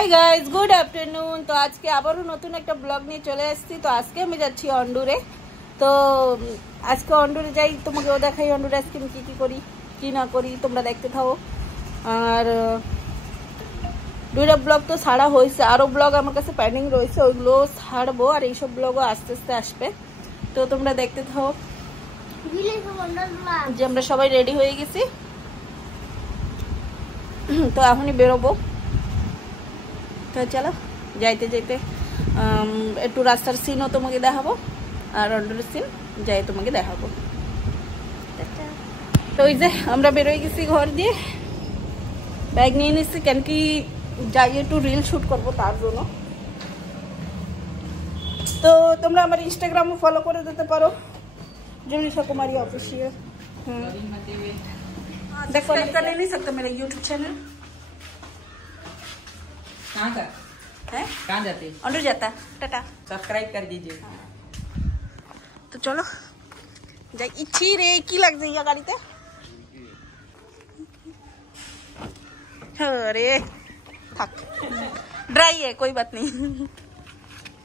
Hi guys, good afternoon. তো আজকে আবারও নতুন একটা ব্লগ নিয়ে চলে আসছি। তো আজকে আমি যাচ্ছি অন্ডুরে। তো আজকে অন্ডুরে যাই, তোমাকেও দেখাই অন্ডুরে আজকে আমি কী কী করি কী না করি, তোমরা দেখতে থাকো। আর দুইটা ব্লগ তো ছাড়া হয়েছে, আরও ব্লগ আমার কাছে পেন্ডিং রয়েছে, ওইগুলো ছাড়বো। আর এইসব ব্লগও আস্তে আস্তে আসবে, তো তোমরা দেখতে থাকো। যে আমরা সবাই রেডি হয়ে গেছি, তো এখনই বেরোবো। তো চলো, যাইতে যাইতে একটু রাস্তার সিনও তোমাকে দেখাবো, আর অন্ডুরের সিন যাই তোমাকে দেখাবো। তো ওই যে আমরা বেরোয় গেছি ঘর দিয়ে, ব্যাগ নিয়ে নিচ্ছি, কেন কি যাই একটু রিল শ্যুট করবো তার জন্য। তো তোমরা আমার ইনস্টাগ্রামও ফলো করে দিতে পারো, জুলিশা कुमारी ऑफिशियल। देखो करने नहीं सकता मेरा यूट्यूब चैनल। कहाँ का है, कहाँ जाते ऑर्डर जाता। टाटा, सब्सक्राइब कर दीजिए। তো চলো যাই। ইচ্ছি রে কি লাগছে ইয়া গাড়িতে, अरे থাক, ড্রাই है कोई बात नहीं।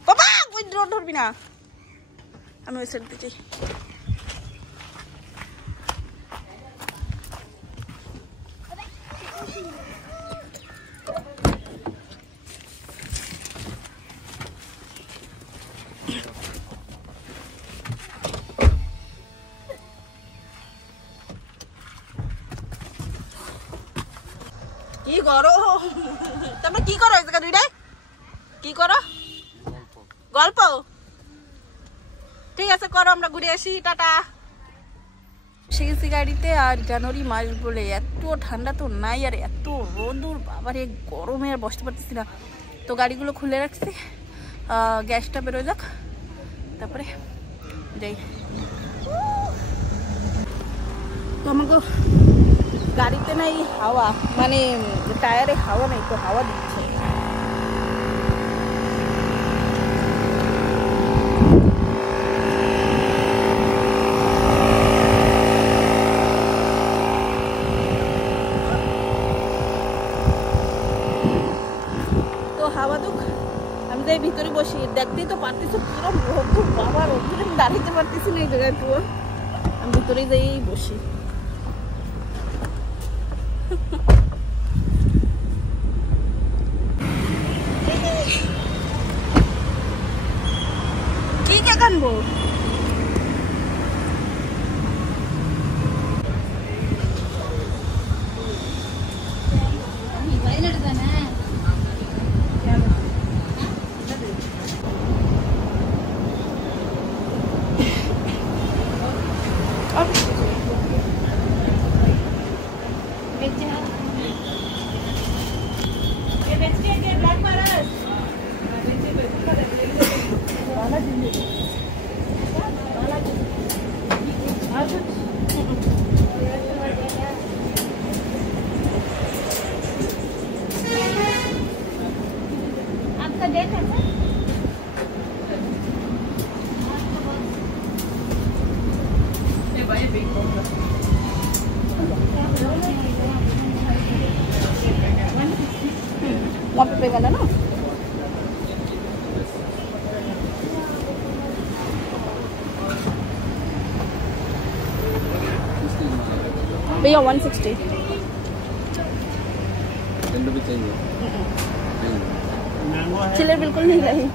বাবা ওই ডোর ধরবি না, আমি ওই সাইড দিয়ে যাই। কি করো তোমরা, কি করো এই জায়গা দুইটাই, কি করো? গল্প, ঠিক আছে করো, আমরা ঘুরে আসি। টাটা। এসে গেছি গাড়িতে। আর জানুয়ারি মাস বলে এত ঠান্ডা তো নাই, আর এত রোদুর, বাবার এই গরমে আর বসতে পারতেছি না। তো গাড়িগুলো খুলে রাখছি, গ্যাসটা বেরোয় যাক, তারপরে যাই। তো আমাকে গাড়িতে নাই হাওয়া, মানে টায়ারে হাওয়া নেই, তো হাওয়া দিচ্ছে। তো হাওয়া দুঃখ, আমি যাই ভিতরে বসি। দেখতেই তো পারতেছি পুরো রোদ, বাবা রোদ আমি দাঁড়াইতে পারতেছি না এই জায়গায়, পুরো আমি ভিতরে যাই বসি। কি কে কানবো, आपका डेट है सर? वहाँ पे पे करना ना। भैया 160 चाहिए। चिल्लर बिल्कुल नहीं रही।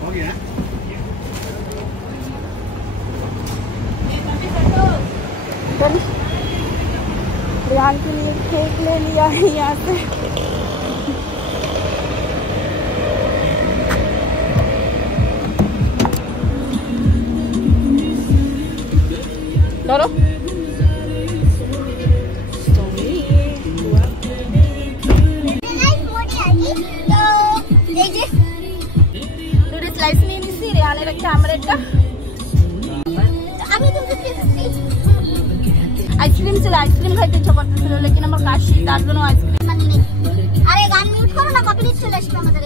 हो गया। रेहान के लिए केक ले लिया है यहाँ से। धरो দুটো স্লাইস নিয়ে নিচ্ছি। রেহানের একটা, আমার একটা। আইসক্রিম ছিল, আইসক্রিম খাইতে ইচ্ছা করতেছিল, লেকিন আমার কাশি, তার জন্য আইসক্রিম। আরে গান মিউট করো না, কপিরাইট চলে আসবে আমাদের।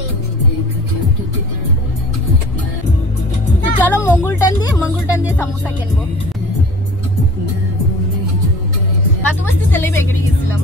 চলো মঙ্গলটান দিয়ে সামোসা কিনবো। বাতুবস্তি তেলে বেকারি গেছিলাম।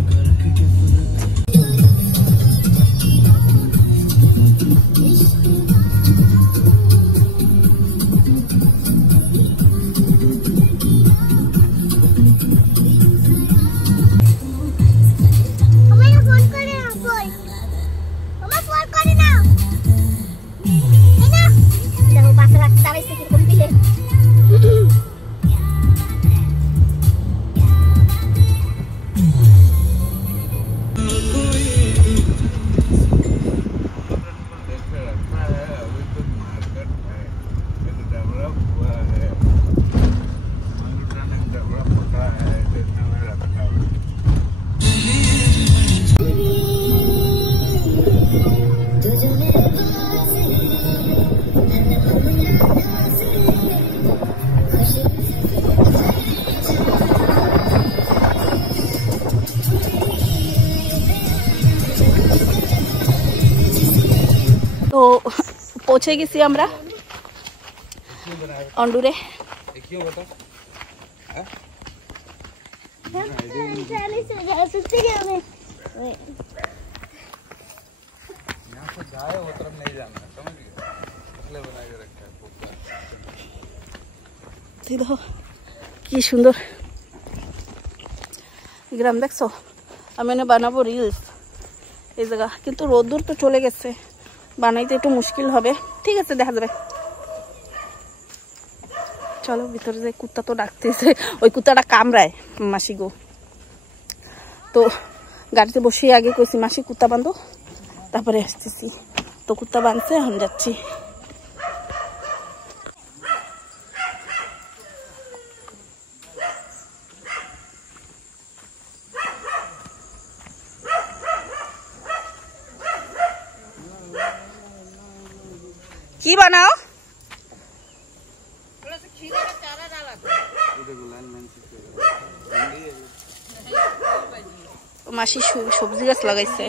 তো পৌঁছে গেছি আমরা অন্ডুরে। দেখো কি সুন্দর গ্রাম, দেখছো? আমি বানাবো রিলস এই জায়গা, কিন্তু রোদ্দুর তো চলে গেছে, বানাইতে একটু মুশকিল হবে। ঠিক আছে, দেখা যাবে। চলো ভিতরে যাই। কুত্তা তো ডাকতেছে, ওই কুত্তাটা কামড়ায় মাসি গো। তো গাড়িতে বসে আগে কইছি মাসি কুত্তা বাঁধো, তারপরে আসতেছি। তো কুত্তা বাঁধছে, এখন যাচ্ছি। কি বানাও? মাসি সবজি গাছ লাগাইছে,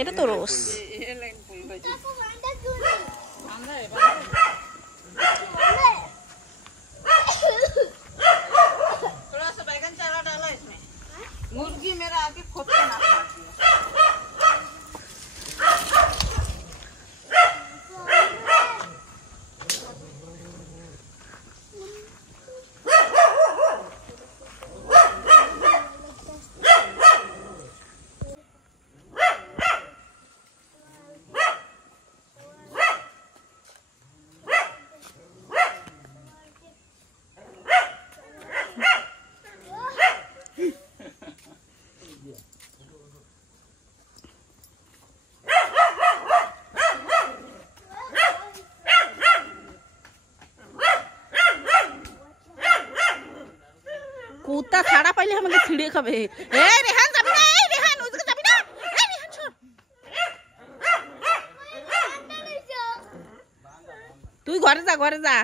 এটা তো রোজ। मुर्गी मेरा आके खुद से ना खाती है। কুত্তা ছাড়া পাইলে আমাকে ছিঁড়ে খাবে। এই রেহান যাবি না, এই রেহান ওইদিকে যাবি না, এই রেহান সর। তুই ঘরে যা, ঘরে যা,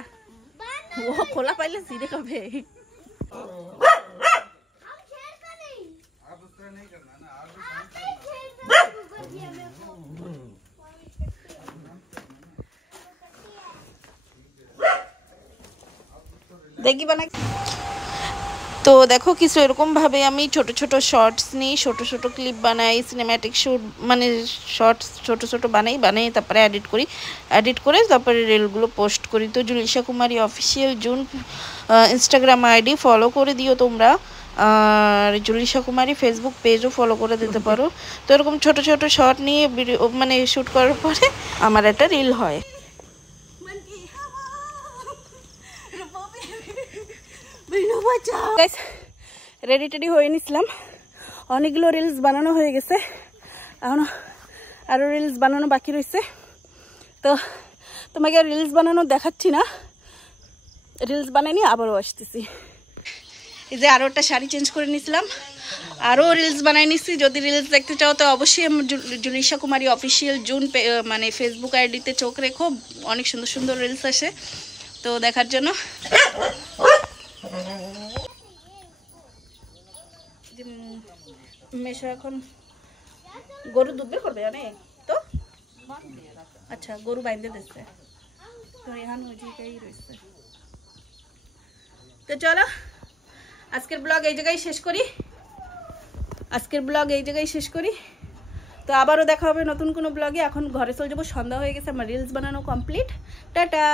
ও খোলা পাইলে ছিঁড়ে খাবে। দেখি বানাই। তো দেখো কিছু এরকম ভাবে আমি ছোট ছোট শর্টস নিই, ছোট ছোট ক্লিপ বানাই, সিনেম্যাটিক শুট মানে শর্টস ছোট ছোট বানাই তারপরে এডিট করে তারপরে রিলগুলো পোস্ট করি। তো জুলিশা কুমারী অফিসিয়াল জুন ইনস্টাগ্রাম আইডি ফলো করে দিও তোমরা, আর জুলিশা কুমারী ফেসবুক পেজও ফলো করে দিতে পারো। তো এরকম ছোট ছোট শর্ট নিয়ে ভিডিও মানে শ্যুট করার পরে আমার একটা রিল হয়। রেডি টেডি হয়ে নিছিলাম, অনেকগুলো রিলস বানানো হয়ে গেছে, এখনো আরও রিলস বানানো বাকি রয়েছে। তো তোমাকে রিলস বানানো দেখাচ্ছি না, রিলস বানাইনি আবারও আসতেছি। এই যে আরও একটা শাড়ি চেঞ্জ করে নিয়েছিলাম, আরও রিলস বানাই নিচ্ছি। যদি রিলস দেখতে চাও তো অবশ্যই জুলিশা কুমারী অফিসিয়াল জুন মানে ফেসবুক আইডিতে চোখ রেখো, অনেক সুন্দর সুন্দর রিলস আসে, তো দেখার জন্য। মেশো এখন গরু দুধ বের করবে অনেক তো আচ্ছা গরু বাইন্ধে দিচ্ছে তো এখন ওই জায়গায় রয়েছে। তো চলো আজকের ব্লগ এই জায়গায় শেষ করি তো আবারও দেখা হবে নতুন কোনো ব্লগে। এখন ঘরে চলে যাবো, সন্ধ্যা হয়ে গেছে, আমার রিলস বানানো কমপ্লিট। টাটা।